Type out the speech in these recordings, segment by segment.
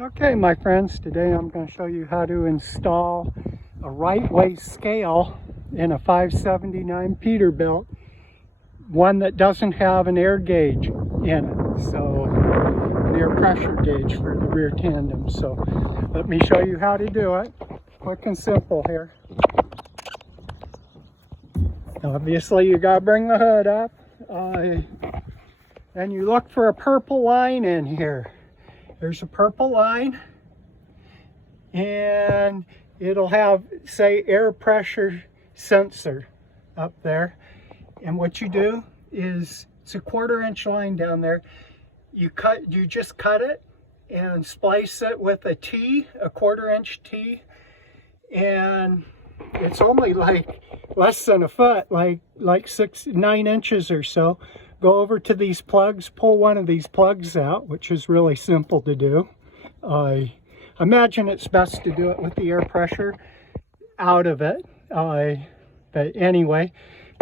Okay, my friends, today I'm going to show you how to install a right-way scale in a 579 Peterbilt, one that doesn't have an air gauge in it, so an air pressure gauge for the rear tandem. So let me show you how to do it. Quick and simple here. Obviously you got to bring the hood up, and you look for a purple line in here. There's a purple line, and it'll have, say, air pressure sensor up there. And what you do is, it's a 1/4 inch line down there. You just cut it and splice it with a T, a 1/4 inch T, and it's only like less than a foot, like 9 inches or so. Go over to these plugs, pull one of these plugs out, which is really simple to do. I imagine it's best to do it with the air pressure out of it. But anyway,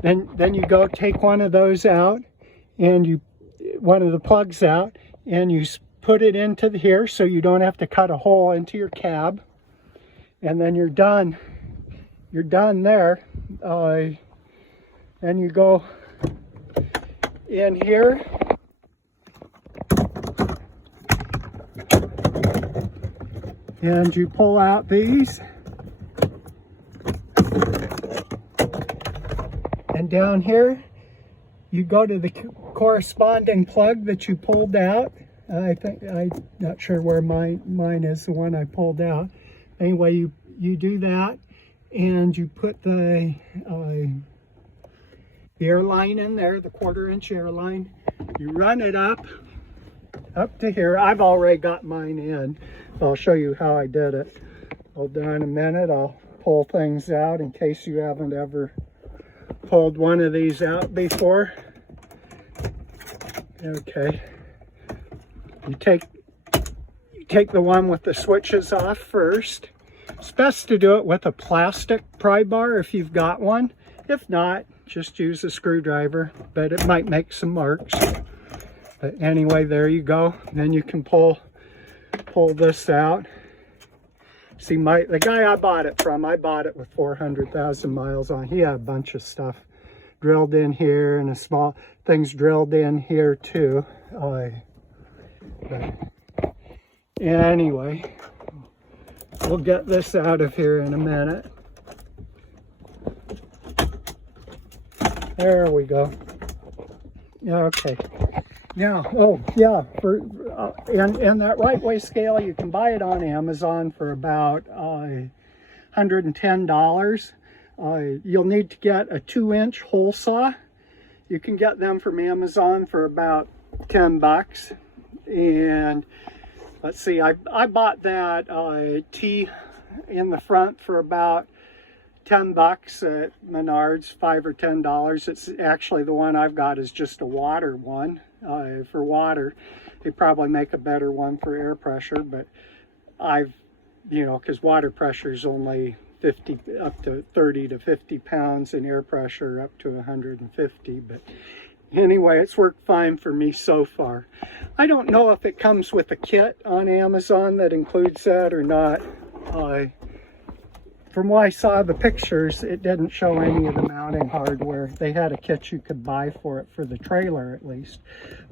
then you go take one of those out, and one of the plugs out, and you put it into here so you don't have to cut a hole into your cab. And then you're done. You're done there. Then you go in here, and you pull out these, and down here you go to the corresponding plug that you pulled out. I'm not sure where mine is, the one I pulled out. Anyway, you do that, and you put the air line in there, the 1/4 inch air line. You run it up to here. I've already got mine in. I'll show you how I did it. Hold on a minute. I'll pull things out in case you haven't ever pulled one of these out before. Okay. You take the one with the switches off first. It's best to do it with a plastic pry bar if you've got one. If not, just use a screwdriver, but it might make some marks. But anyway, there you go. Then you can pull this out. See, the guy I bought it from, I bought it with 400,000 miles on. He had a bunch of stuff drilled in here, and small things drilled in here too. But anyway, we'll get this out of here in a minute. There we go. Okay. Now, oh yeah, and that right-way scale, you can buy it on Amazon for about $110. You'll need to get a 2-inch hole saw. You can get them from Amazon for about 10 bucks. And let's see, I bought that T in the front for about 10 bucks at Menards, $5 or $10. It's actually, the one I've got is just a water one, for water. They probably make a better one for air pressure, but because water pressure is only up to 30 to 50 pounds, and air pressure up to 150. But anyway, it's worked fine for me so far. I don't know if it comes with a kit on Amazon that includes that or not. From what I saw the pictures, it didn't show any of the mounting hardware. They had a kit you could buy for it, for the trailer at least.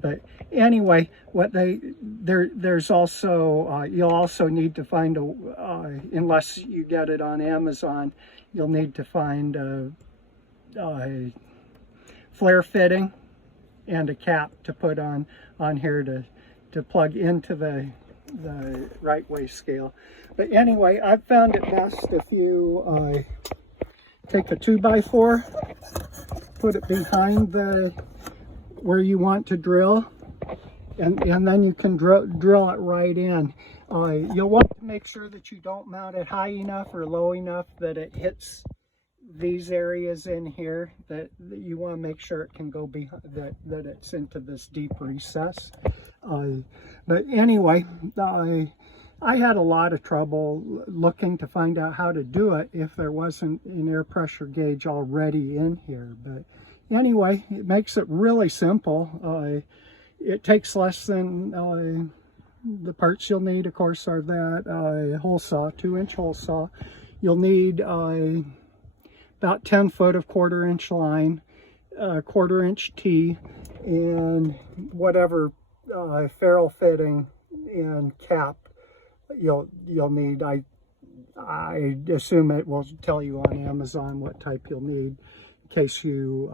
But anyway, there's also, you'll also need to find unless you get it on Amazon, you'll need to find a flare fitting and a cap to put on here to plug into the right-way scale. But anyway, I've found it best if you take a 2x4, put it behind where you want to drill, and then you can drill it right in. You'll want to make sure that you don't mount it high enough or low enough that it hits these areas in here. That you want to make sure it can go behind, that it's into this deep recess. But anyway, I had a lot of trouble looking to find out how to do it if there wasn't an air pressure gauge already in here. But anyway, it makes it really simple. It takes less than The parts you'll need, of course, are that hole saw, 2-inch hole saw. You'll need about 10 foot of 1/4-inch line, 1/4-inch T, and whatever ferrule fitting and cap you'll need. I assume it will tell you on Amazon what type you'll need, in case you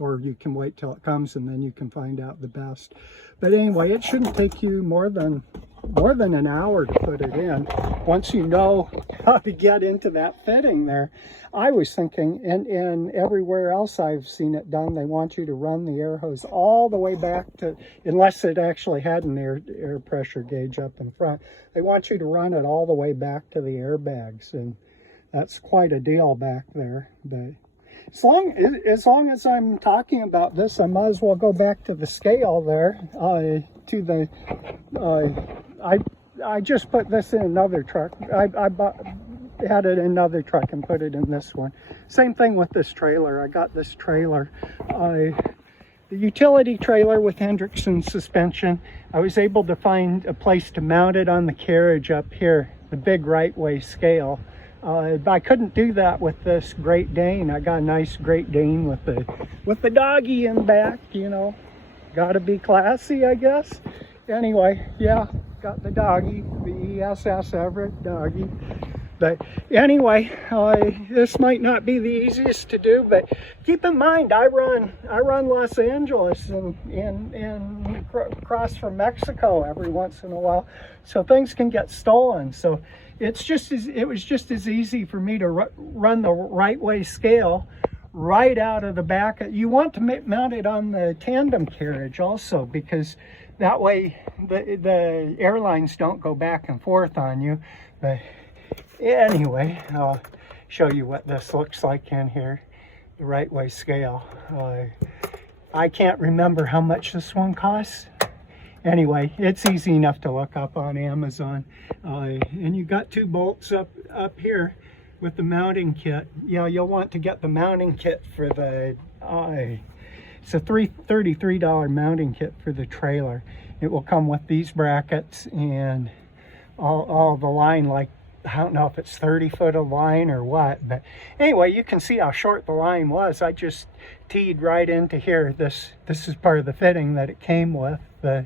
or you can wait till it comes and then you can find out the best. But anyway, it shouldn't take you more than an hour to put it in, once you know how to get into that fitting there. I was thinking, and everywhere else I've seen it done, they want you to run the air hose all the way back to, unless it actually had an air pressure gauge up in front, they want you to run it all the way back to the airbags, and that's quite a deal back there. But as long as I'm talking about this, I might as well go back to the scale there. I just put this in another truck. I had it in another truck and put it in this one. Same thing with this trailer. I got this trailer, the utility trailer with Hendrickson suspension. I was able to find a place to mount it on the carriage up here, the big right-way scale. I couldn't do that with this Great Dane. I got a nice Great Dane with the doggy in back, you know. Gotta be classy, I guess. Anyway, yeah, got the doggy, the ESS Everett doggy. But anyway, this might not be the easiest to do, but keep in mind, I run Los Angeles and cross from Mexico every once in a while, so things can get stolen. So it was just as easy for me to run the right-way scale right out of the back. You want to mount it on the tandem carriage also, because that way the airlines don't go back and forth on you. But anyway, I'll show you what this looks like in here, the right-way scale. I can't remember how much this one costs. Anyway, it's easy enough to look up on Amazon. And you got 2 bolts up here with the mounting kit. Yeah, you'll want to get the mounting kit for the, it's a $33 mounting kit for the trailer. It will come with these brackets and all the line, like, I don't know if it's 30 foot of line or what, but anyway, you can see how short the line was. I just teed right into here. This is part of the fitting that it came with the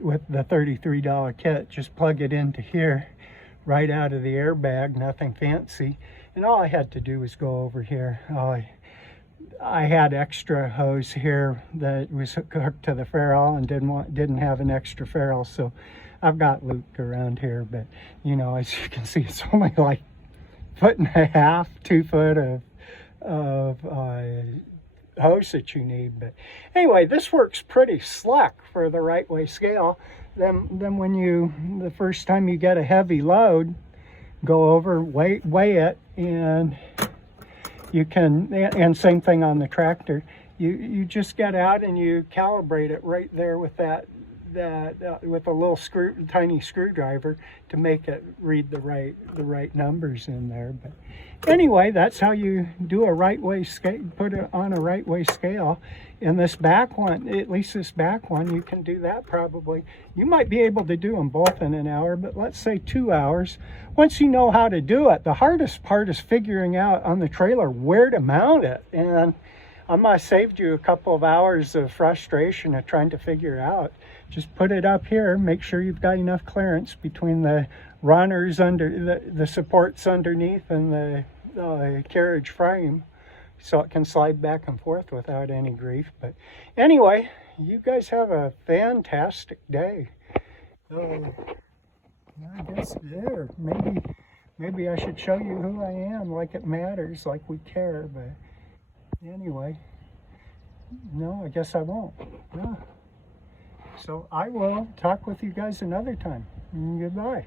$33 kit. Just plug it into here, right out of the airbag, nothing fancy. And all I had to do was go over here. I had extra hose here that was hooked to the ferrule and didn't have an extra ferrule, so I've got Luke around here. But you know, as you can see, it's only like 1.5 feet, 2 foot of hose that you need. But anyway, this works pretty slick for the right-way scale. Then when the first time you get a heavy load, go over, weigh it, and you can, and same thing on the tractor, you just get out and you calibrate it right there with that with a little tiny screwdriver to make it read the right numbers in there. But anyway, that's how you do a right-way scale, put it on a right-way scale. And this back one, at least this back one, you can do that probably. You might be able to do them both in an hour, but let's say 2 hours. Once you know how to do it, the hardest part is figuring out on the trailer where to mount it. And I might have saved you a couple of hours of frustration of trying to figure out. Just put it up here, make sure you've got enough clearance between the runners under the supports underneath and the carriage frame, so it can slide back and forth without any grief. But anyway, you guys have a fantastic day. I guess there, maybe I should show you who I am, like it matters, like we care. But anyway, no, I guess I won't. No. So I will talk with you guys another time. Goodbye.